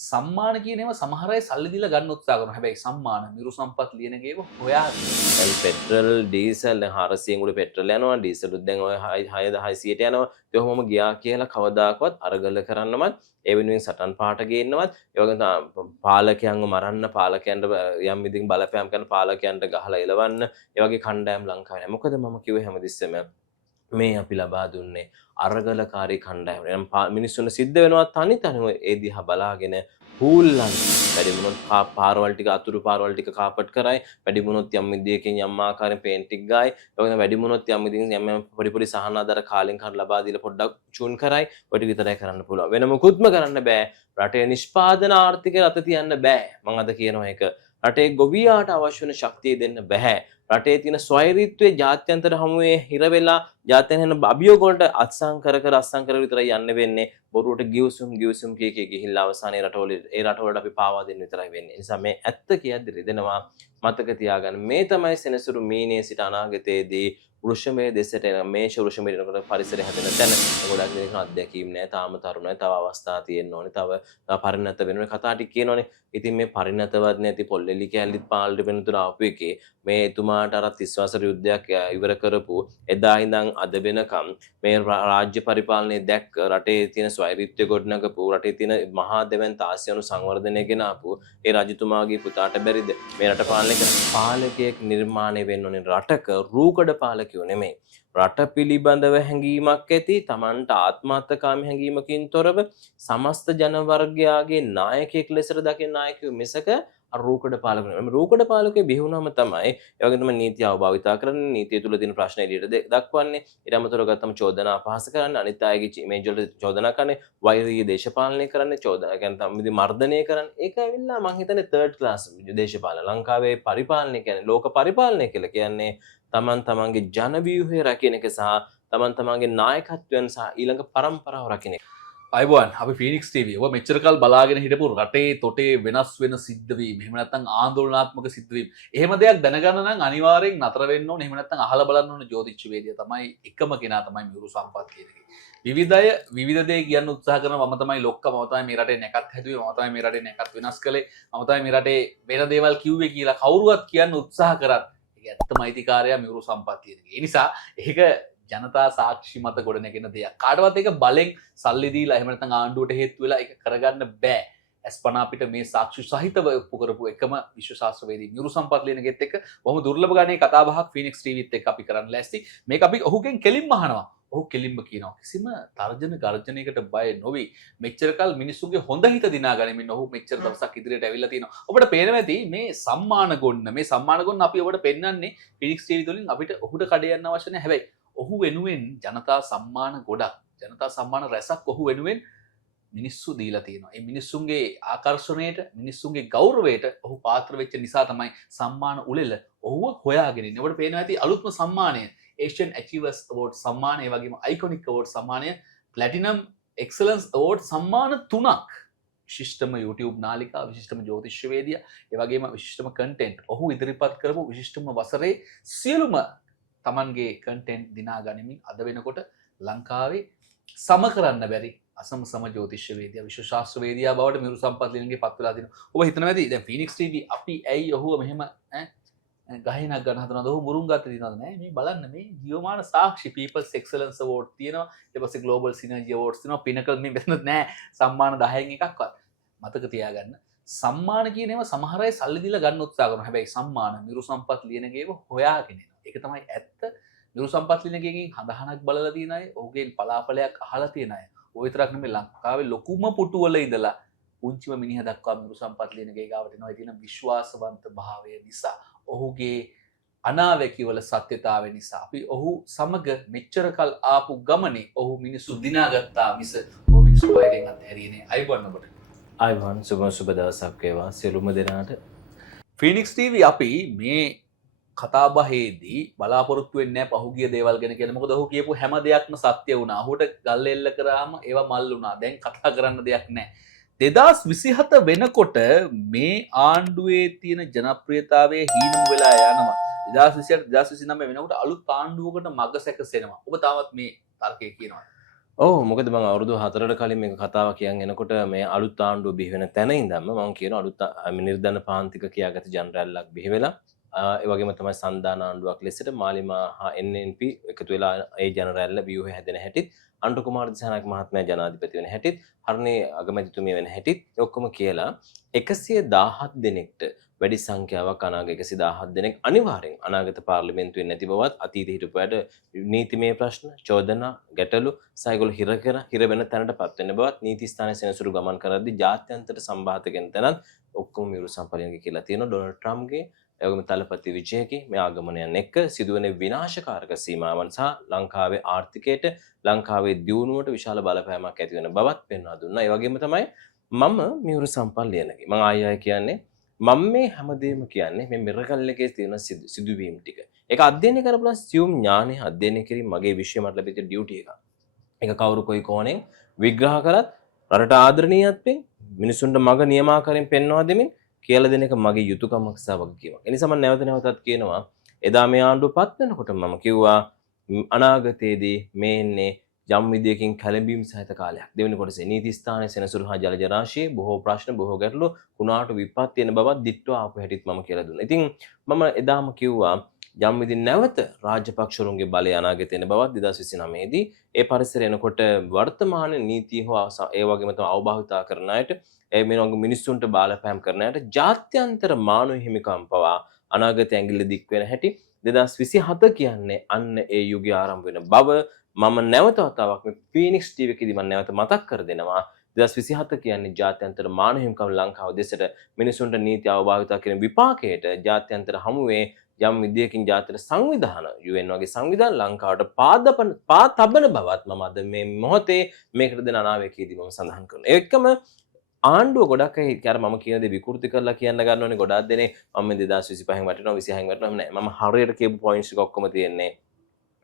සම්මාන කියන ඒවා සමහර අය සල්ලි දීලා ගන්න උත්සාහ කරනවා. හැබැයි සම්මාන මිරු සම්පත් ලියන ගේව හොයාගෙන. දැන් පෙට්‍රල් ඩීසල් දැන් 400 උඩ පෙට්‍රල් යනවා ඩීසලුත් දැන් ඔය 6600ට යනවා. ඒ වගේම ගියා කියලා කවදාකවත් අරගල කරන්නවත් ඒ වෙනුවෙන් සටන් පාට ගේන්නවත් ඒ වගේම පාලකයන්ව මරන්න පාලකයන්ට යම් විදිහකින් බලපෑම් කරන පාලකයන්ට ගහලා එලවන්න ඒ වගේ කණ්ඩායම් ලංකාවේ නැහැ. මොකද මම කිව්වේ හැමතිස්සෙම මේ අපි ලබා දුන්නේ අරගලකාරී කණ්ඩායම. එනම් මිනිස්සුන්ට සිද්ධ වෙනවා තනි තනිව ඒ දිහා බලාගෙන හූල්ලන් වැඩි වුණොත් පාරවල් ටික අතුරු පාරවල් ටික කාපට් කරයි වැඩි වුණොත් යම් විදියකින් යම් ආකාරයෙන් පේන්ට් ටික ගායි ඒ වගේම වැඩි වුණොත් යම් විදියකින් යම් පොඩි පොඩි සහන ආධාර කාලෙන් කාල ලබා දීලා පොඩ්ඩක් චූන් කරයි ඔය ටික විතරයි කරන්න පුළුවන් වෙන මොකුත්ම කරන්න බෑ රටේ නිෂ්පාදන ආර්ථිකය රට තියන්න බෑ මම අද කියනවා ඒක රටේ ගොවියාට අවශ්‍ය වෙන ශක්තිය දෙන්න බෑ රටේ තියෙන ස්වෛරීත්වයේ ජාත්‍යන්තර හමුවේ හිර වෙලා ජාත්‍යන්තර අභියෝග වලට අත්සන් කර විතරයි යන්න වෙන්නේ බොරුවට ගිවිසුම් කී ගිහිල්ලා අවසානයේ රටවලට අපි පාවා දෙන්න විතරයි වෙන්නේ. ඒ නිසා මේ ඇත්ත කියද්දි රිදෙනවා මතක තියාගන්න. මේ තමයි සෙනසුරු මීනේ සිට අනාගතයේදී වෘෂමයේ දෙසට එන මේෂ වෘෂමයේ එනකොට පරිසරය හැදෙන තැන. ගොඩක් දෙනෙක් අත්දැකීම් නැහැ. තාම තරුණයි. තව අවස්ථා තියෙන්න ඕනේ. තව පරිණත වෙන කතා ටික කියනෝනේ. ඉතින් මේ පරිණතවත් නැති පොල්ලෙලි කැලලිත් පාල්ට වෙනතුර ආපු එකේ මේ එතුමාට අර 30 වසර යුද්ධයක් ඉවර කරපු එදා ඉඳන් අද වෙනකම් මේ රාජ්‍ය පරිපාලනයේ දැක්ක රටේ තියෙන ස්වෛරීත්වය ගොඩනගපු රටේ තියෙන මහා දෙවන්ත ආසියානු සංවර්ධනය ගෙන ආපු ඒ රජතුමාගේ පුතාට බැරිද මේ රට පාලනය කරන්න පාලකයෙක් නිර්මාණය වෙන්න ඕනේ රටක රූකඩ පාලකයෝ නෙමෙයි රට පිළිබඳව හැඟීමක් ඇති තමන්ට ආත්මාර්ථකාමී හැඟීමකින් තොරව සමස්ත ජන වර්ගයාගේ නායකයෙක් ලෙසට දකින නායකයෝ මිසක රූකඩ පාලකයෝ මේ රූකඩ පාලකයෝ බිහි වුණාම තමයි ඒ වගේ තමයි නීතිය අවභාවිතා කරන්නේ නීතිය තුල තියෙන ප්‍රශ්න එළියට දක්වන්නේ ඊට අමතරව ගත්තම චෝදනා අපහාස කරන්නේ අනිත් අයගේ ඉමේජ් වලට චෝදනා කරන්නේ වෛරීය දේශපාලනය කරන්නේ චෝදනා කියන්නේ තමයි මර්ධනය කරන්නේ ඒක ඇවිල්ලා මං හිතන්නේ තර්ඩ් ක්ලාස් දේශපාලන ලංකාවේ පරිපාලනය කියන්නේ ලෝක පරිපාලනය කියලා කියන්නේ තමන් තමන්ගේ ජන ව්‍යුහය රකින්න එක සහ තමන් තමන්ගේ නායකත්වයන් සහ ඊළඟ පරම්පරාව රකින්න එක. අයිබෝන් අපි ෆීනික්ස් ටීවී ඔබ මෙච්චර කල් බලාගෙන හිටපු රටේ තොටේ වෙනස් වෙන සිද්ධ වීම එහෙම නැත්නම් ආందోලනාත්මක සිද්ධ වීම. එහෙම දෙයක් දැනගන්න නම් අනිවාර්යෙන් නතර වෙන්න ඕනේ. එහෙම නැත්නම් අහලා බලන්න ඕනේ ජ්‍යොතිෂ වේදියා තමයි එකම කෙනා තමයි මියුරු සම්පත් කියන එක. විවිධය විවිධ දේ කියන්න උත්සාහ කරනවා මම තමයි ලොක්කා මම තමයි මේ රටේ නැකත් හැදුවේ මම තමයි මේ රටේ නැකත් වෙනස් කළේ මම තමයි මේ රටේ වෙන දේවල් කිව්වේ කියලා කවුරුවත් කියන්න උත්සාහ කරත් ඒක ඇත්තම අයිතිකාරයා මියුරු සම්පත් කියන එක. ඒ නිසා ඒක ජනතා සාක්ෂි මත ගොඩනැගෙන දෙයක්. කාටවත් ඒක බලෙන් සල්ලි දීලා එහෙම නැත්නම් ආණ්ඩුවට හේතු වෙලා ඒක කරගන්න බෑ. අස්පනා අපිට මේ සාක්ෂි සහිතව ඔප්පු කරපු එකම විශ්ව ශාස්ත්‍රවේදී මියුරු සම්පත් ලියනගෙත් එක්ක බොහොම දුර්ලභ ගණේ කතා බහක් ෆීනික්ස් ටීවීත් එක්ක අපි කරන්න ලෑස්ති. මේක අපි ඔහුගෙන් කෙලින්ම අහනවා. ඔහු කෙලින්ම කියනවා කිසිම තර්ජන ගර්ජනයකට බය නොවි මෙච්චර කල් මිනිස්සුන්ගේ හොඳ හිත දිනා ගනිමින් ඔහු මෙච්චර දවසක් ඉදිරියට ඇවිල්ලා තිනවා. ඔබට පේනවා ඇති මේ සම්මාන ගොන්න අපි ඔබට පෙන්වන්නේ ෆීනික්ස් ටීවී තුලින් අපිට ඔහුට කඩේ යන්න අවශ්‍ය නැහැ. හැබැයි ඔහු වෙනුවෙන් ජනතා සම්මාන ගොඩක් ජනතා සම්මාන රැසක් ඔහු වෙනුවෙන් මිනිස්සු දීලා තියෙනවා. ඒ මිනිස්සුන්ගේ ආකර්ෂණයට මිනිස්සුන්ගේ ගෞරවයට ඔහු පාත්‍ර වෙච්ච නිසා තමයි සම්මාන උළෙල ඔහුව හොයාගෙන ඉන්නේ. ඔබට පේනවා ඇති අලුත්ම සම්මානය Asian Achievers Award සම්මානය වගේම Iconic Award සම්මානය Platinum Excellence Award සම්මාන 3ක් විශිෂ්ටම YouTube නාලිකා විශිෂ්ටම ජ්‍යොතිෂ්‍යවේදියා ඒ වගේම විශිෂ්ටම කන්ටෙන්ට් ඔහු ඉදිරිපත් කරපු විශිෂ්ටම වසරේ සියලුම තමන්ගේ කන්ටෙන්ට් දිනා ගනිමින් අද වෙනකොට ලංකාවේ සම කරන්න බැරි අසම සම ජ්‍යොතිෂ්‍යවේදියා විශ්ව ශාස්ත්‍රවේදියා බවට මියුරු සම්පත් ලියනගේ පත් වෙලා තිනවා. ඔබ හිතනවා ඇති දැන් ෆීනික්ස් ටීවී අපි ඇයි ඔහුව මෙහෙම ගහිනක් ගන්න හදනවද ඔහු මුරුන් ගත්ත දිනවද නෑ මේ බලන්න මේ ජීවමාන සාක්ෂි People's Excellence Award තියෙනවා ඊට පස්සේ Global Synergy Awards තියෙනවා Pinnacle මේ මෙතන නෑ සම්මාන 10න් එකක්වත් මතක තියාගන්න සම්මාන කියන ඒවා සමහර අය සල්ලි දීලා ගන්න උත්සාහ කරනවා හැබැයි සම්මාන මියුරු සම්පත් ලියන ගේව හොයාගෙන එනවා ඒක තමයි ඇත්ත මියුරු සම්පත් ලියන ගේකින් හඳහනක් බලලා තියෙන අය ඔහුගෙන් පලාපලයක් අහලා තියෙන අය ඔය විතරක් නෙමෙයි ලංකාවේ ලොකුම පුටුවල ඉඳලා පුංචිම මිනිහ දක්වා මියුරු සම්පත් ලියන ගේ ගාවට එනවා ඒ තියෙන විශ්වාසවන්ත භාවය නිසා ඔහුගේ අනාවැකිවල සත්‍යතාවය නිසා අපි ඔහු සමග මෙච්චර කල් ආපු ගමනේ ඔහු මිනිස්සු දිනාගත්තා මිස ඔහු මිනිස්සු වෛරයෙන් අත්හැරියේ නෑ අයිබෝන් ඔබට අයිබෝන් සුබ දවසක් වේවා සියලුම දෙනාට ෆීනික්ස් ටීවී අපි මේ කතා බහේදී බලාපොරොත්තු වෙන්නේ නැහැ පහුගිය දේවල් ගැන කියලා. මොකද ඔහු කියපු හැම දෙයක්ම සත්‍ය වුණා. ඔහුට ගල් එල්ල කරාම ඒවා මල් වුණා. දැන් කතා කරන්න දෙයක් නැහැ. 2027 වෙනකොට මේ ආණ්ඩුවේ තියෙන ජනප්‍රියතාවය හීනම වෙලා යනවා. 2028 2029 වෙනකොට අලුත් ආණ්ඩුවකට මග සැකසෙනවා. ඔබ තාමත් මේ තර්කය කියනවා. ඔව් මොකද මම අවුරුදු 4කට කලින් මේක කතාව කියන් එනකොට මේ අලුත් ආණ්ඩුව බිහි වෙන තැන ඉඳන්ම මම කියන අලුත් නිර්ධන පාන්තික කියාගත ජනරල්ලක් බිහි වෙලා ඒ වගේම තමයි සන්දාන ආණ්ඩුවක් ලෙසට මාලිමා හා NNP එකතු වෙලා ඒ ජනරල්ල ව්‍යුහය හැදෙන හැටිත් අනුර කුමාර දිසානායක මහත්මයා ජනාධිපති වෙන හැටිත් හරණේ අගමැතිතුමිය වෙන හැටිත් ඔක්කොම කියලා 117 දෙනෙක්ට වැඩි සංඛ්‍යාවක් අනාගත 117 දෙනෙක් අනිවාර්යෙන් අනාගත පාර්ලිමේන්තුවේ නැති බවත් අතීතයේ හිටපු අයට නීතිමය ප්‍රශ්න චෝදනා ගැටලු සයිගොල්ලෝ හිර වෙන තැනටපත් වෙන බවත් නීති ස්ථානයේ සෙනසුරු ගමන් කරද්දී ජාත්‍යන්තර සම්බාධකයන් තැනත් ඔක්කොම මියුරු සම්පලයන්ගේ කියලා තියෙනවා ඩොනල්ඩ් ට්‍රම්ප්ගේ එවගේම තලපති විජයගේ මේ ආගමනයන් එක්ක සිදුවන විනාශකාරක සීමාවන් සහ ලංකාවේ ආර්ථිකයට ලංකාවේ දියුණුවට විශාල බලපෑමක් ඇති වෙන බවත් පෙන්වා දුන්නා. ඒ වගේම තමයි මම මියුරු සම්පල් ලියනගේ මම ආයෙ කියන්නේ මම මේ හැමදේම කියන්නේ මේ මිරකල් එකේ තියෙන සිදුවීම් ටික. ඒක අධ්‍යයනය කරපුවා සියුම් ඥානෙ අධ්‍යයනය කිරීම මගේ විෂය මට ලැබිච්ච ඩියුටි එක. ඒක කවුරු කොයි කෝණයෙන් විග්‍රහ කරත් රටට ආදරණීයත්වයෙන් මිනිසුන්ට මග නියමාකාරයෙන් පෙන්වා දෙමින් කියලා දෙන එක මගේ යුතුයකමක් සහ වගකීමක්. ඒ නිසා මම නැවත නැවතත් කියනවා එදා මේ ආණ්ඩුව පත් වෙනකොට මම කිව්වා අනාගතයේදී මේ එන්නේ යම් විදියකින් කැළඹීම් සහිත කාලයක්. දෙවෙනි කොටසේ නීති ස්ථානයේ සෙනසුරු හා ජල ජලාශයේ බොහෝ ප්‍රශ්න බොහෝ ගැටලු කුණාටු විපත් තියෙන බවත් දිට්ඨව ආපු හැටිත් මම කියලා දුන්නා. ඉතින් මම එදාම කිව්වා යම් විදිහින් නැවත රාජපක්ෂරුන්ගේ බලය අනාගතේ එන බවත් 2029 දී ඒ පරිසරය එනකොට වර්තමාන නීතිය හෝ ඒ වගේම තමයි අවබෝධතා කරන අයට ඒ මිනිස්සුන්ට බාලපෑම් කරන අයට ජාත්‍යන්තර මානව හිමිකම් පවා අනාගත ඇඟිල්ල දික් වෙන හැටි 2027 කියන්නේ අන්න ඒ යුගය ආරම්භ වෙන බව මම නැවත වතාවක් මේ ෆීනික්ස් ටීවී එකේදී මම නැවත මතක් කර දෙනවා 2027 කියන්නේ ජාත්‍යන්තර මානව හිමිකම් ලංකාව දෙසට මිනිසුන්ට නීති අවබෝධතා කියන විපාකයට ජාත්‍යන්තර හමුවේ යම් විදියකින් ජාතික සංවිධාන UN වගේ සංවිධාන ලංකාවට පා තබන බවත් මම අද මේ මොහොතේ මේකට දෙන අනාවැකීදී මම සඳහන් කරනවා. ඒකම ආණ්ඩුව ගොඩක් අය අර මම කියන දේ විකෘති කරලා කියන්න ගන්නෝනේ ගොඩක් දෙනේ මම 2025න් වටිනවා 26න් වටිනවා නෑ මම හරියට කියපු පොයින්ට්ස් ටික ඔක්කොම තියෙන්නේ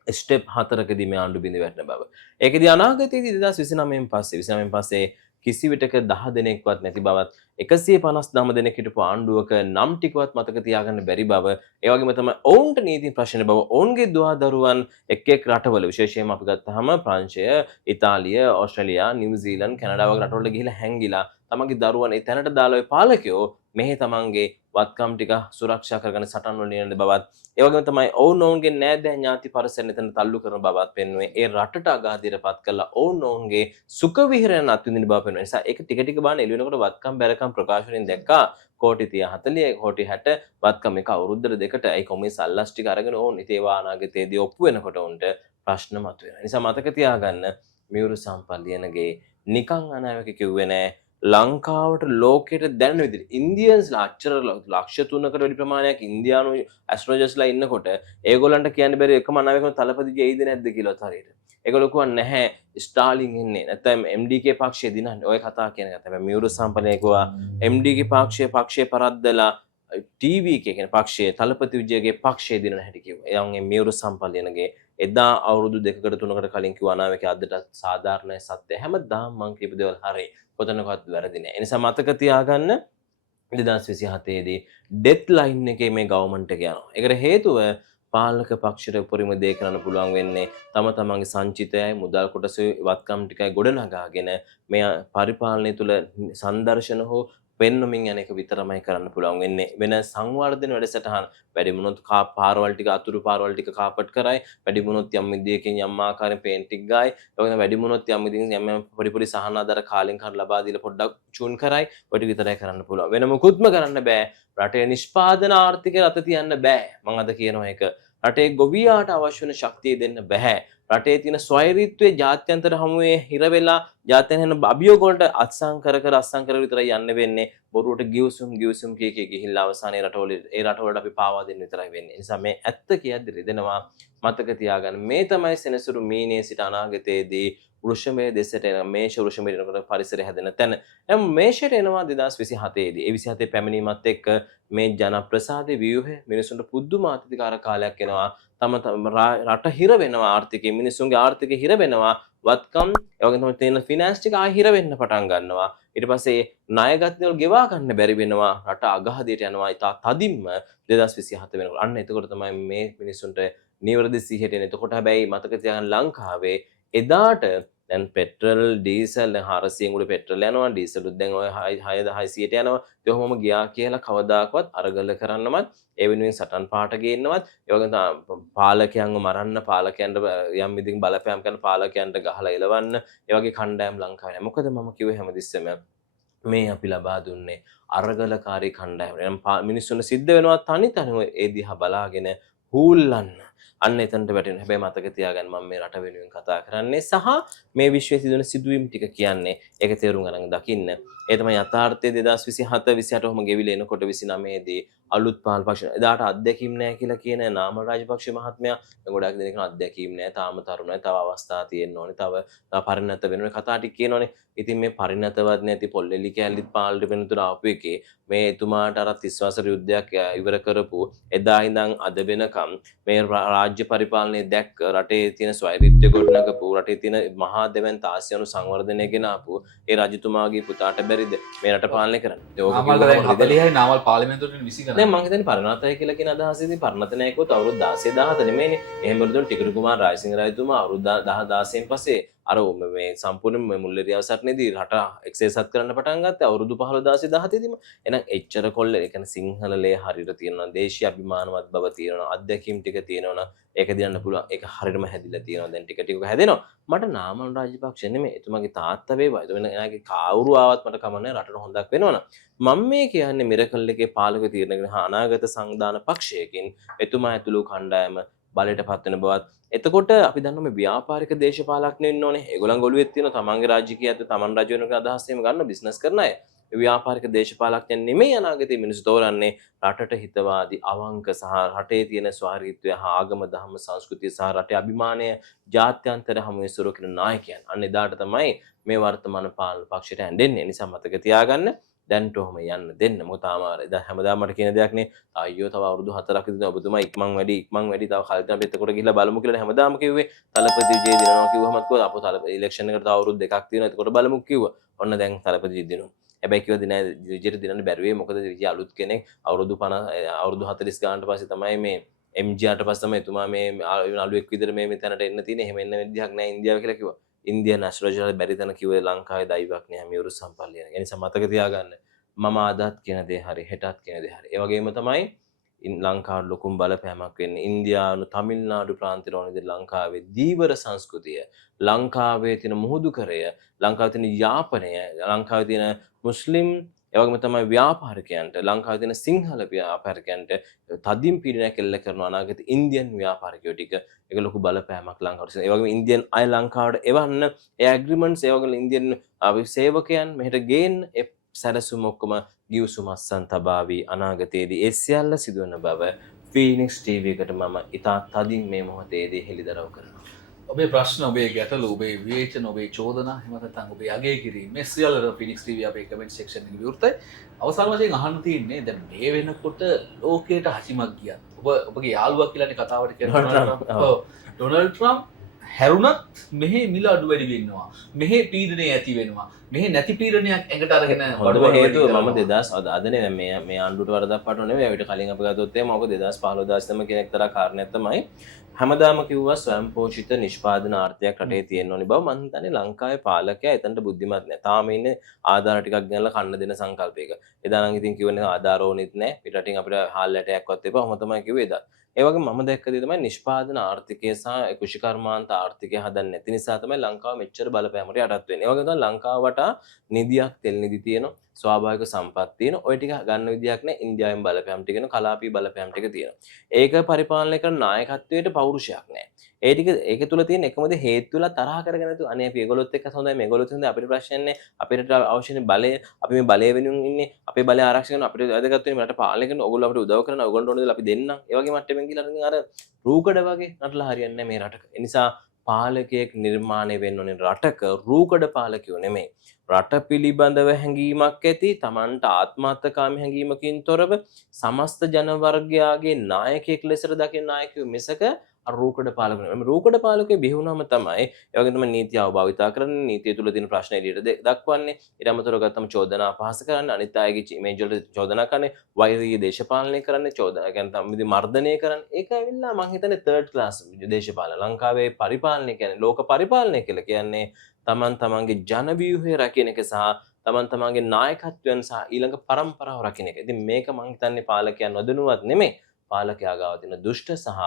ස්ටෙප් 4කදී මේ ආණ්ඩුව බිඳ වැටෙන බව. ඒකදී අනාගතයේදී 2029න් පස්සේ කිසි විටක 10 දෙනෙක්වත් නැති බවත් 159 දෙනෙක් හිටපු ආණ්ඩුවක නම් ටිකවත් මතක තියාගන්න බැරි බව ඒ වගේම තමයි ඔවුන්ට නීති ප්‍රශ්න බව ඔවුන්ගේ දුවදරුවන් එක් එක් රටවල විශේෂයෙන්ම අපි ගත්තාම ප්‍රංශය ඉතාලිය ඕස්ට්‍රේලියා නිව්සීලන්ත කැනඩා වගේ රටවල ගිහිලා හැංගිලා තමන්ගේ දරුවන් ඒ තැනට දාලා ඔය පාලකයෝ මෙහි තමන්ගේ වත්කම් ටික සුරක්ෂා කරගෙන සටන් වල නියන බවත් ඒ වගේම තමයි ඔවුන්ගේ නෑදෑ ඥාති පරිසරයෙන් එතන තල්ලු කරන බවත් පෙන්වුවේ ඒ රටට අගාධයටපත් කළා ඔවුන්ගේ සුඛ විහරණ අත්විඳින බව පෙන්වනවා. නිසා ඒක ටික ටික බාන එළිවෙනකොට වත්කම් බැරකම් ප්‍රකාශනයෙන් දැක්කා කෝටි 30 40 කෝටි 60 වත්කම් එක අවුරුද්දට දෙකට ඒ කොමිස් අල්ලස් ටික අරගෙන ඕන් ඉතේ වානාගතේදී ඔප්පු වෙනකොට උන්ට ප්‍රශ්න මතුවෙනවා. නිසා මතක තියාගන්න මියුරු සම්පල්ලියනගේ නිකං අනාවක කිව්වේ නෑ ලංකාවට ලෝකෙට දැනෙන විදිහට ඉන්දියන්ස්ලා අච්චර ලක්ෂ 3කට වැඩි ප්‍රමාණයක් ඉන්දියානු ඇස්ට්‍රොලොජර්ස්ලා ඉන්නකොට ඒගොල්ලන්ට කියන්න බැරි එකම අනාවකම තලපතිගේ එයිද නැද්ද කියලාත් හරියට. ඒගොල්ලෝ කියන්නේ නැහැ ස්ටාලින් එන්නේ නැත්නම් MDK පක්ෂය දිනන්නේ. ඔය කතා කියන එක තමයි මියුරු සම්පලනේ කිව්වා MDK පක්ෂය පරද්දලා TV එකේ කියන පක්ෂයේ තලපති විජයගේ පක්ෂයේ දිනන හැටි කිව්වා. එයන් මියුරු සම්පලනගේ එදා අවුරුදු 2කට 3කට කලින් කිව්ව අනාවකේ අදට සාධාරණ සත්‍ය හැමදාම මං කියපු දේවල් හරියි. කොතනකවත් වැරදි නෑ. ඒ නිසා මතක තියාගන්න 2027 දී ඩෙත් ලයින් එකේ මේ ගවර්න්මන්ට් එක යනවා. ඒකට හේතුව පාලක පක්ෂයට උපරිම දේ කරන්න පුළුවන් වෙන්නේ තම තමන්ගේ සංචිතයයි මුදල් කොටසේ වත්කම් ටිකයි ගොඩනගාගෙන මේ පරිපාලනය තුළ සංදර්ශන හෝ පෙන්වමින් යන එක විතරමයි කරන්න පුළුවන් වෙන්නේ. වෙන සංවර්ධන වැඩසටහන් වැඩි වුණොත් පාරවල් ටික අතුරු පාරවල් ටික කාපට් කරයි, වැඩි වුණොත් යම් විදියකින් යම් ආකාරයෙන් පේන්ටික් ගායි, ඒ වැඩි වුණොත් යම් විදියකින් යම් පොඩි පොඩි සහනාධාර කාලෙන් කර ලබා දීලා පොඩ්ඩක් චූන් කරයි. ඔය ටික විතරයි කරන්න පුළුවන්. වෙන මොකුත්ම කරන්න බෑ. රටේ නිෂ්පාදන ආර්ථිකය රට තියන්න බෑ. මම අද කියනවා ඒක. රටේ ගොවියාට අවශ්‍ය වෙන ශක්තිය දෙන්න බෑ. රටේ තියෙන ස්වෛරීත්වයේ ජාත්‍යන්තර හමුවේ හිර වෙලා ජාත්‍යන්තර අභියෝග වලට අත්සන් කර විතරයි යන්න වෙන්නේ. බොරුවට ගිවිසුම් කී ගිහිල්ලා අවසානයේ රටවලට අපි පාවා දෙන්න විතරයි වෙන්නේ. ඒ නිසා මේ ඇත්ත කියද්දි රිදෙනවා. මතක තියාගන්න මේ තමයි සෙනසුරු මීනේ සිට අනාගතයේදී වෘෂභයේ දෙසට එන මේෂ වෘෂභයේ එනකොට පරිසරය හැදෙන තැන. එම් මේෂයට එනවා 2027 දී. ඒ 27 පැමිණීමත් එක්ක මේ ජන ප්‍රසාදේ ව්‍යුහය මිනිසුන්ට පුදුමාතිකාර කාලයක් එනවා. තම රට හිර වෙනවා ආර්ථිකයේ මිනිසුන්ගේ ආර්ථිකය හිර වෙනවා. වත්කම් ඒ වගේම තමයි තියෙන ෆිනෑන්ස් ටික ආයෙ හිර වෙන්න පටන් ගන්නවා. ඊට පස්සේ ණයගත් දේවල් ගෙවා ගන්න බැරි වෙනවා. රට අගහදියට යනවා. ඉතා තදින්ම 2027 වෙනකොට. අන්න එතකොට තමයි මේ මිනිසුන්ට නිවැරදි සිහියට එන්නේ. එතකොට හැබැයි මතක තියාගන්න ලංකාවේ එදාට දැන් පෙට්‍රල් ඩීසල් දැන් 400 උඩ පෙට්‍රල් යනවා ඩීසලුත් දැන් ඔය 600ට යනවා ඒ වගේම ගියා කියලා කවදාකවත් අරගල කරන්නවත් ඒ වෙනුවෙන් සටන් පාට ගේන්නවත් ඒ වගේම පාලකයන්ව මරන්න පාලකයන්ට යම් විදිහකින් බලපෑම් කරන පාලකයන්ට ගහලා එලවන්න ඒ වගේ කණ්ඩායම් ලංකාවේ නැහැ මොකද මම කිව්වේ හැමතිස්සෙම මේ අපි ලබා දුන්නේ අරගලකාරී කණ්ඩායම නම් මිනිස්සුන්ට සිද්ධ වෙනවා තනි තනිව ඒ දිහා බලාගෙන හූල්ලන්න අන්න එතනට වැටෙනවා. හැබැයි මතක තියාගන්න මම මේ රට වෙනුවෙන් කතා කරන්නේ සහ මේ විශ්වයේ සිදුවන සිදුවීම් ටික කියන්නේ ඒක තේරුම් ගන්න දකින්න. ඒ තමයි යථාර්ථයේ 2027 28 ඔහම ගෙවිල එනකොට 29 දී අලුත් පාලන පක්ෂ එදාට අත්දැකීම් නැහැ කියලා කියන නාමල් රාජපක්ෂ මහත්මයා ගොඩක් දෙනෙක් අත්දැකීම් නැහැ තාම තරුණයි තව අවස්ථා තියෙන්න ඕනේ තව පරිණත වෙන ඕනේ කතා ටික කියනෝනේ. ඉතින් මේ පරිණතවත් නැති පොල්ලෙලි කැලලිත් පාලට වෙනතුරු ආපු එකේ මේ එතුමාට අර 30 වසර යුද්ධයක් ඉවර කරපු එදා ඉඳන් අද වෙනකම් මේ රාජ්‍ය පරිපාලනයේ දැක් රටේ තියෙන ස්වෛරීත්‍ය ගොඩනගපු රටේ තියෙන මහා දෙවැන්ත ආසියානු සංවර්ධනය ගෙන ආපු ඒ රජතුමාගේ පුතාට බැරිද මේ රට පාලනය කරන්න? නාමල් දැන් 40යි නාමල් පාර්ලිමේන්තුවට විසි කරනවා. දැන් මම හිතන්නේ පරිණතය කියලා කියන අදහසේදී පරිණත නැයකෝත් අවුරුදු 16 17 නෙමෙයිනේ. එහෙම වරුදුන් ටිකරු කුමාර රාජසිංහ රජතුමා අවුරුදු 10 16න් පස්සේ අර මේ සම්පූර්ණ මුල්ලේරිය අවසරණේදී රට එක්සේසත් කරන්න පටන් ගත්තා අවුරුදු 15 16 17 දීම. එහෙනම් එච්චර කොල්ල ඒ කියන්නේ සිංහලලේ හරියට තියෙනවා දේශීය අභිමානවත් බව තියෙනවා අත්දැකීම් ටික තියෙනවා ඒක දිනන්න පුළුවන් ඒක හරියටම හැදිලා තියෙනවා දැන් ටික ටික හැදෙනවා. මට නාමල් රාජපක්ෂ නෙමෙයි එතුමාගේ තාත්තා වේවා එතුමාගේ කවුරු ආවත් මට කමන්නේ රටට හොඳක් වෙනවනම් මම මේ කියන්නේ මිරකල් එකේ පාලක තීරණයකින් අනාගත සංවිධාන පක්ෂයකින් එතුමා ඇතුළු කණ්ඩායම බලයට පත් වෙන බවත් එතකොට අපි දන්නවා මේ ව්‍යාපාරික දේශපාලඥයෝ ඉන්න ඕනේ ඒගොල්ලන් ගොළුෙත් තියෙනවා තමන්ගේ රාජකීයත් තමන් රජ වෙනක අදහස් එහෙම ගන්න බිස්නස් කරන අය ව්‍යාපාරික දේශපාලඥයන් නෙමෙයි අනාගතයේ මිනිස්සු තෝරන්නේ රටට හිතවාදී අවංක සහ රටේ තියෙන ස්වාරීත්වය ආගම ධර්ම සංස්කෘතිය සහ රටේ අභිමානය ජාත්‍යන්තර හැමෝම සුරකින නායකයන් අන්න එදාට තමයි මේ වර්තමාන පාලන පක්ෂයට ඇඬෙන්නේ නිසා මතක තියාගන්න දැන්ට ඔහම යන්න දෙන්න මොකද තාම හැමදාම මට කියන දෙයක් නේ අයියෝ තව අවුරුදු 4ක් විතර ඔබතුමා ඉක්මන් වැඩි තව කල්තන පෙත්තකොට ගිහිල්ලා බලමු කියලා හැමදාම කිව්වේ තලපති ජේ දිනනවා කිව්වමත් කොහොමද අපෝ තලපති ඉලෙක්ෂන් එකට තව අවුරුදු 2ක් තියෙනවා එතකොට බලමු කිව්වා ඔන්න දැන් තලපති ජේ දිනනවා හැබැයි කිව්වද නෑ විජේට දිනන්න බැරුවේ මොකද විජේ අලුත් කෙනෙක් අවුරුදු 50 අවුරුදු 40 ගානට පස්සේ තමයි මේ MGRට පස්සේ තමයි එතුමා මේ අලුවෙක් විතර මේ මෙතනට එන්න තියෙන්නේ එහෙම එන්න විදිහක් නෑ ඉන්දියාව කියලා කිව්වා ඉන්දියා නැෂනල් බැරි තැන කිව්වේ ලංකාවේ දෛවයක් නෑ මියුරු සම්පල්ලිය ඒ නිසා මතක තියාගන්න මම අදත් කියන දේ හරි හෙටත් කියන දේ හරි. ඒ වගේම තමයි ලංකාවට ලොකුම බලපෑමක් වෙන්නේ ඉන්දියානු තමිල්නාඩු ප්‍රාන්තවලදී ලංකාවේ දීවර සංස්කෘතිය, ලංකාවේ තියෙන මුහුදුකරය, ලංකාවේ තියෙන යාපනය, ලංකාවේ තියෙන මුස්ලිම් ඒ වගේම තමයි ව්‍යාපාරිකයන්ට, ලංකාවේ තියෙන සිංහල ව්‍යාපාරිකයන්ට තදින් පීඩනයක් එල්ල කරන අනාගත ඉන්දියන් ව්‍යාපාරිකයෝ ටික ඒක ලොකු බලපෑමක් ලංකාවට. ඒ වගේම ඉන්දියන් අය ලංකාවට එවන්න ඒ ඇග්‍රීමන්ට්ස් ඒ වගේම ඉන්දියන් සේවකයන් මෙහෙට ගේන්න සැලසුම් ඔක්කොම ගිවිසුම් අස්සන් තබාවි අනාගතයේදී ඒ සියල්ල සිදුවන බව ෆීනික්ස් ටීවී එකට මම ඉතා තදින් මේ මොහොතේදී හෙළිදරව් කරනවා. ඔබේ ප්‍රශ්න ඔබේ ගැටලු ඔබේ විවේචන ඔබේ චෝදනා එහෙම නැත්නම් ඔබේ අගය කිරීම මේ සියල්ල ෆීනික්ස් ටීවී අපේ කමෙන්ට් සෙක්ෂන් එකේ විවෘතයි. අවසාන වශයෙන් අහන්න තියෙන්නේ දැන් මේ වෙනකොට ලෝකයට හසිමක් ගියත් ඔබගේ යාළුවා කියලානේ කතාවට කියන්නේ ඩොනල්ඩ් ට්‍රම්ප් හැරුණත් මෙහි මිල අඩු වැඩි වෙනවා. මෙහි පීඩනය ඇති වෙනවා. මෙහි නැති පීඩනයක් එකට අරගෙන හොඳම හේතුව මම 2000 අදනේ මේ ආණ්ඩුවට වරදක් පාටව නෙවෙයි. අපිට කලින් අපි ගත්තොත් එහෙම මොකද 2015 16 කෙනෙක් තරහ කාරණයක් තමයි හැමදාම කිව්වා ස්වයංපෝෂිත නිෂ්පාදන ආර්ථිකයක් රටේ තියෙන්න ඕනි බව. මම හිතන්නේ ලංකාවේ පාලකයා එතනට බුද්ධිමත් නැහැ. තාම ඉන්නේ ආධාර ටිකක් ගෙනලා කන්න දෙන සංකල්පයක. එදා නම් ඉතින් කිව්වනේ ආධාර ඕනෙත් නැහැ. පිටරටින් අපිට හාල් ඇටයක්වත් එපා. ඔහොම තමයි කිව්වේ එදා. ඒ වගේ මම දැක්ක දේ තමයි නිෂ්පාදන ආර්ථිකය සහ කෘෂිකර්මාන්ත ආර්ථිකය හදන්න නැති නිසා තමයි ලංකාව මෙච්චර බලපෑමකට යටත් වෙන්නේ. ඒ වගේ තමයි ලංකාවට නිදියක් තෙල් නිදි තියෙනවා. ස්වාභාවික සම්පත් තියෙනවා. ඔය ටික ගන්න විදියක් නැහැ. ඉන්දියාවෙන් බලපෑම් ටික තියෙනවා. කලාපී බලපෑම් ටික තියෙනවා. ඒක පරිපාලනය කරන නායකත්වයට පෞරුෂයක් නැහැ. ඒ ටික ඒක තුල තියෙන එකම දේ හේතුවලා තරහ කරගෙන නැතු අනේ අපි ඒගොල්ලොත් එක්ක හොඳයි මේගොල්ලොත් හොඳයි අපිට ප්‍රශ්න නැහැ. අපිට අවශ්‍යනේ බලය අපි මේ බලය වෙනුවෙන් ඉන්නේ. අපේ බලය ආරක්ෂා කරන අපිට වැදගත් වෙන්නේ මට පාලනය කරන ඕගොල්ලෝ අපිට උදව් කරන ඕගොල්ලන්ට ඕන දේ අපි දෙන්නම්. ඒ වගේ මට්ටමින් කියලා අර රූකඩ වගේ නටලා හරියන්නේ නැහැ මේ රටක. ඒ නිසා පාලකයෙක් නිර්මාණය වෙන්න ඕනේ රටක රූකඩ පාලකයෝ නෙමෙයි. රට පිළිබඳව හැඟීමක් ඇති තමන්ට ආත්මාර්ථකාමී හැඟීමකින් තොරව සමස්ත ජන වර්ගයාගේ නායකයෙක් ලෙසට දකින නායකයෝ මිසක අර රූකඩ පාලකන රූකඩ පාලකේ බිහි වුණාම තමයි ඒ වගේම තමයි නීතිය අවභාවිතා කරන්නේ නීතිය තුල තියෙන ප්‍රශ්න එළියට දක්වන්නේ ඊට අමතරව ගත්තම චෝදනා අපහාස කරන්නේ අනිත් අයගේ ඉමේජ් වලට චෝදනා කරන්නේ වෛරීය දේශපාලනය කරන්නේ චෝදනා කියන්නේ තමයි මර්ධනය කරන්නේ ඒක ඇවිල්ලා මම හිතන්නේ third class දේශපාලන ලංකාවේ පරිපාලනය කියන්නේ ලෝක පරිපාලනය කියලා කියන්නේ තමන්ගේ ජන ව්‍යුහය රකින්න එක සහ තමන්ගේ නායකත්වයන් සහ ඊළඟ පරම්පරාව රකින්න එක. ඉතින් මේක මම හිතන්නේ පාලකයා නොදැනුවත් නෙමෙයි. පාලකයා ගාව තියෙන දුෂ්ට සහ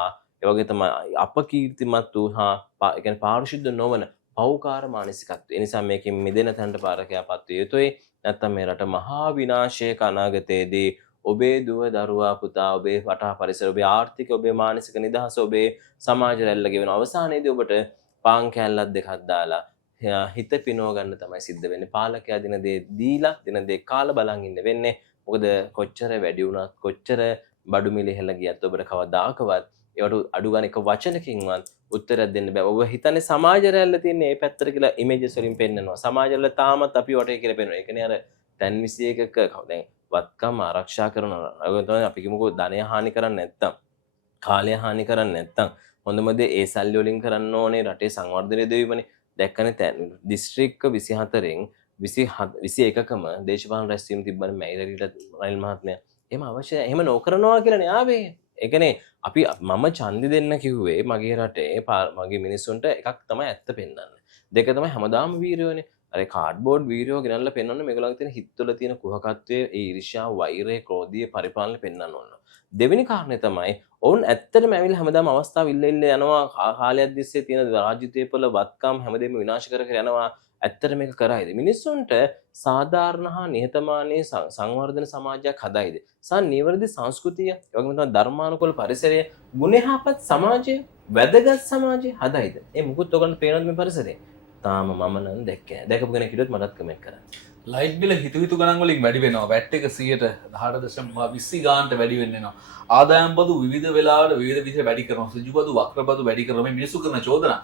ඒ වගේ තමයි අපකීර්තිමත් වූ හා ඒ කියන්නේ පාරිශුද්ධ නොවන පෞකාර මානසිකත්වය. ඒ නිසා මේකෙන් මිදෙන තැනට පාලකයාපත් විය යුතුයි. නැත්නම් මේ රට මහා විනාශයක අනාගතයේදී ඔබේ දුව දරුවා පුතා ඔබේ වටා පරිසර ඔබේ ආර්ථික ඔබේ මානසික නිදහස ඔබේ සමාජ රැල්ල ගෙවන අවසානයේදී ඔබට පාන් කෑල්ලක් දෙකක් දාලා හිත පිනව ගන්න තමයි සිද්ධ වෙන්නේ. පාලකයා දින දේ දීලා දින දේ කාලා බලන් ඉන්න වෙන්නේ. මොකද කොච්චර වැඩි වුණත් කොච්චර බඩු මිල ඉහළ ගියත් ඔබට කවදාකවත් ඒවට අඩු ගන්න එක වචනකින්වත් උත්තරයක් දෙන්න බෑ. ඔබ හිතන්නේ සමාජ රැල්ල තියෙන මේ පැත්තට කියලා ඉමේජස් වලින් පෙන්නනවා. සමාජ රැල්ල තාමත් අපි වටේ කියලා පෙන්නනවා. ඒ කියන්නේ අර තැන් 21ක දැන් වත්කම් ආරක්ෂා කරනවා. ඒ තමයි අපි කිමුකෝ ධනය හානි කරන්නේ නැත්තම් කාලය හානි කරන්නේ නැත්තම් හොඳම දේ ඒ සල්ලි වලින් කරන්න ඕනේ රටේ සංවර්ධනය දෙවීමනේ. දැක්කනේ දිස්ත්‍රික්ක 24න් 21කම දේශපාලන රැස්වීම් තිබ්බනේ මැයිරරිට රනිල් මහත්මයා. එහෙම අවශ්‍ය එහෙම නොකරනවා කියලානේ ආවේ. ඒ කියන්නේ අපි මම ඡන්දි දෙන්න කිව්වේ මගේ රටේ මගේ මිනිස්සුන්ට එකක් තමයි ඇත්ත පෙන්වන්න. දෙක තමයි හැමදාම වීරයෝනේ. අර කාඩ්බෝඩ් වීරයෝ ගෙනල්ලා පෙන්වන්න මේගොල්ලන්ගේ තියෙන හිතවල තියෙන කුහකත්වයේ ඒ ඊර්ෂ්‍යාව, වෛරය, ක්‍රෝධය පරිපාලනය පෙන්වන්න ඕන. දෙවෙනි කාරණේ තමයි ඔවුන් ඇත්තටම ඇවිල්ලා හැමදාම අවස්ථාව ඉල්ල යනවා කාලයක් තිස්සේ තියෙන රාජ්‍යතේපල වත්කම් හැමදේම විනාශ කර යනවා. ඇත්තට මේක කරයිද? මිනිස්සුන්ට සාධාරණ හා නිහතමානී සංවර්ධන සමාජයක් හදයිද? නිවැරදි සංස්කෘතිය, ඒ වගේම තමයි ධර්මානුකූල පරිසරය, ගුණයහපත් සමාජය, වැදගත් සමාජය හදයිද? ඒ මුකුත් ඔයගොල්ලන් පේනවද මේ පරිසරේ? තාම මම නම් දැක්කේ. දැකපු කෙනෙක් හිටියොත් මටත් කමෙන්ට් කරන්න. ලයිට් බිල හිතුවිතු ගණන් වලින් වැඩි වෙනවා. වැට් එක 18.20 ගානට වැඩි වෙනවා. ආදායම් බදු විවිධ වෙලාවට විවිධ විදිහට වැඩි කරනවා. සුජු බදු, වක්‍ර බදු වැඩි කරනවා. මේ මිනිස්සු කරන චෝදනා.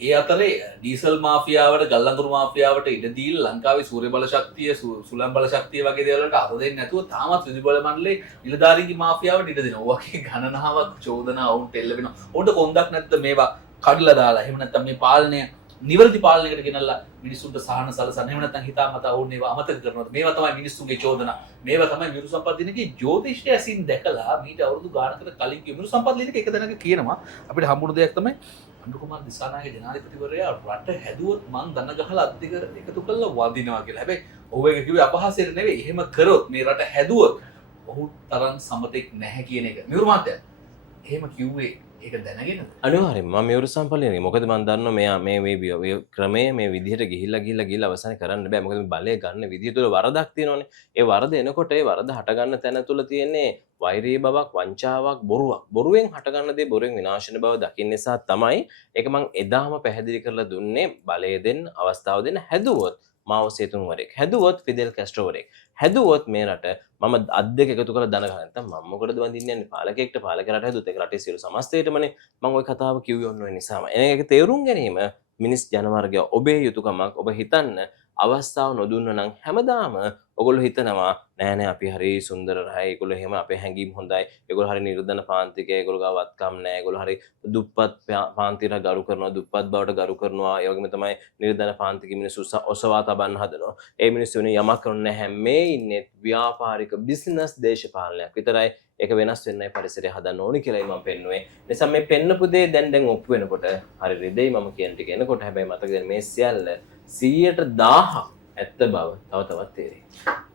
ඒ අතරේ ඩීසල් මාෆියාවට, ගල් අඟුරු මාෆියාවට ඉඩ දීලා ලංකාවේ සූර්ය බල ශක්තිය, සුළං බල ශක්තිය වගේ දේවල් වලට අත දෙන්නේ නැතුව තාමත් විදුලි බල මණ්ඩලයේ නිලධාරීන්ගේ මාෆියාවට ඉඩ දෙනවා. ඔයගේ ගණනාවක් චෝදනා වුන්ට එල්ල වෙනවා. උන්ට කොන්දක් නැත්නම් මේවා කඩලා දාලා එහෙම නැත්නම් මේ පාලනය නිවැරදි පාලනයකට ගෙනල්ලා මිනිස්සුන්ට සහන සලසන එහෙම නැත්නම් හිතාමතා වුන් ඒවා අමතක කරනවා. මේවා තමයි මිනිස්සුන්ගේ චෝදනා. මේවා තමයි මිරු සම්පත් දිනකේ ජ්‍යොතිෂය ඇසින් දැකලා මීට අවුරුදු ගානකට කලින් මිරු සම්පත් දිනක එක දැනක කියනවා. අපිට හම්බුණු දෙයක් තමයි අනුර කුමාර දිසානායක ජනාධිපතිවරයා රට හැදුවොත් මං දන ගහලා අත් දෙක එකතු කරලා වදිනවා කියලා. හැබැයි ඔහු ඒක කිව්වේ අපහාසයට නෙවෙයි. එහෙම කරොත් මේ රට හැදුවොත් ඔහු තරම් සමතෙක් නැහැ කියන එක. මිරු මාත්‍යා එහෙම කිව්වේ ඒක දැනගෙන අනිවාර්යෙන්ම මම මෙවරු සම්පල්ලියනේ. මොකද මම දන්නවා මෙයා මේ ක්‍රමය මේ විදිහට ගිහිල්ලා අවසන් කරන්න බෑ. මොකද බලය ගන්න විදිය තුළ වරදක් තියෙනවානේ. ඒ වරද එනකොට ඒ වරද හටගන්න තැන තුළ තියෙන්නේ වෛරී බවක්, වංචාවක්, බොරුවක්. බොරුවෙන් හටගන්න දේ බොරුවෙන් විනාශ වෙන බව දකින්න නිසා තමයි ඒක මම එදාම පැහැදිලි කරලා දුන්නේ බලය දෙන්න, අවස්ථාව දෙන්න හැදුවොත් මාව සේතුන්වරයෙක්. හැදුවොත් ෆිදෙල් කැස්ට්‍රෝවරයෙක්. හැදුවොත් මේ රට මම අත් දෙක එකතු කරලා දන ගන්න නැත්නම් මම මොකටද වඳින්නේ යන්නේ පාලකෙක්ට පාලකරට හැදුවොත් ඒක රටේ සියලු සමස්තයටමනේ. මම ওই කතාව කිව්වේ ඔන්න ඔය නිසාම. ඒක තේරුම් ගැනීම මිනිස් ජනවර්ගය ඔබේ යුතුයකමක්. ඔබ හිතන්න අවස්ථාව නොදුන්න නම් හැමදාම ඔගොල්ලෝ හිතනවා නෑ නෑ අපි හරි සුන්දර රහයි. ඒගොල්ලෝ එහෙම අපේ හැංගීම් හොඳයි. ඒගොල්ලෝ හරි නිර්ධන පාන්තිකයි. ඒගොල්ලෝ ගාව වත්කම් නෑ. ඒගොල්ලෝ හරි දුප්පත් පාන්තියට ගරු කරනවා. දුප්පත් බවට ගරු කරනවා. ඒ වගේම තමයි නිර්ධන පාන්තික මිනිස්සු ඔසවා තබන්න හදනවා. ඒ මිනිස්සු වෙන යමක් කරන්නේ නැහැ. මේ ඉන්නේ ව්‍යාපාරික බිස්නස් දේශපාලනයක් විතරයි. ඒක වෙනස් වෙන්නයි පරිසරය හදන්න ඕනි කියලායි මම පෙන්නුවේ. නිසා මේ පෙන්නපු දේ දැන් ඔප්පු වෙනකොට හරි රිදෙයි මම කියන ටික එනකොට. හැබැයි මතක ගන්න මේ සියල්ල 100% ඇත්ත බව තව තවත් තේරෙයි.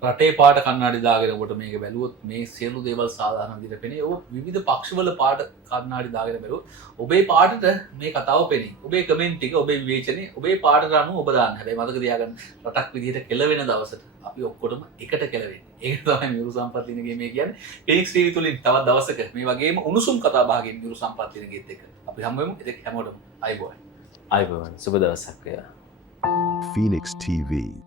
රටේ පාට කන්නාඩි දාගෙන කොට මේක බැලුවොත් මේ සියලු දේවල් සාධාරණ විදිහට පෙනේ. ඔය විවිධ පක්ෂවල පාට කන්නාඩි දාගෙන බැලුවොත් ඔබේ පාටට මේ කතාව පෙනේ. ඔබේ කමෙන්ට් ටික, ඔබේ විවේචනේ ඔබේ පාටට අනුව ඔබ දාන්න. හැබැයි මතක තියාගන්න රටක් විදිහට කෙලවෙන දවසට අපි ඔක්කොටම එකට කෙලවෙන්නේ. ඒක තමයි මිරු සම්පත් දිනගේ මේ කියන්නේ. ෆීනික්ස් ටීවී තුලින් තවත් දවසක මේ වගේම උණුසුම් කතා භාගයෙන් මිරු සම්පත් දිනගෙත් එක්ක අපි හමු වෙමු. ඒක හැමෝටම අයබෝයි. අයබෝයි. සුබ දවසක් වේවා. Phoenix TV.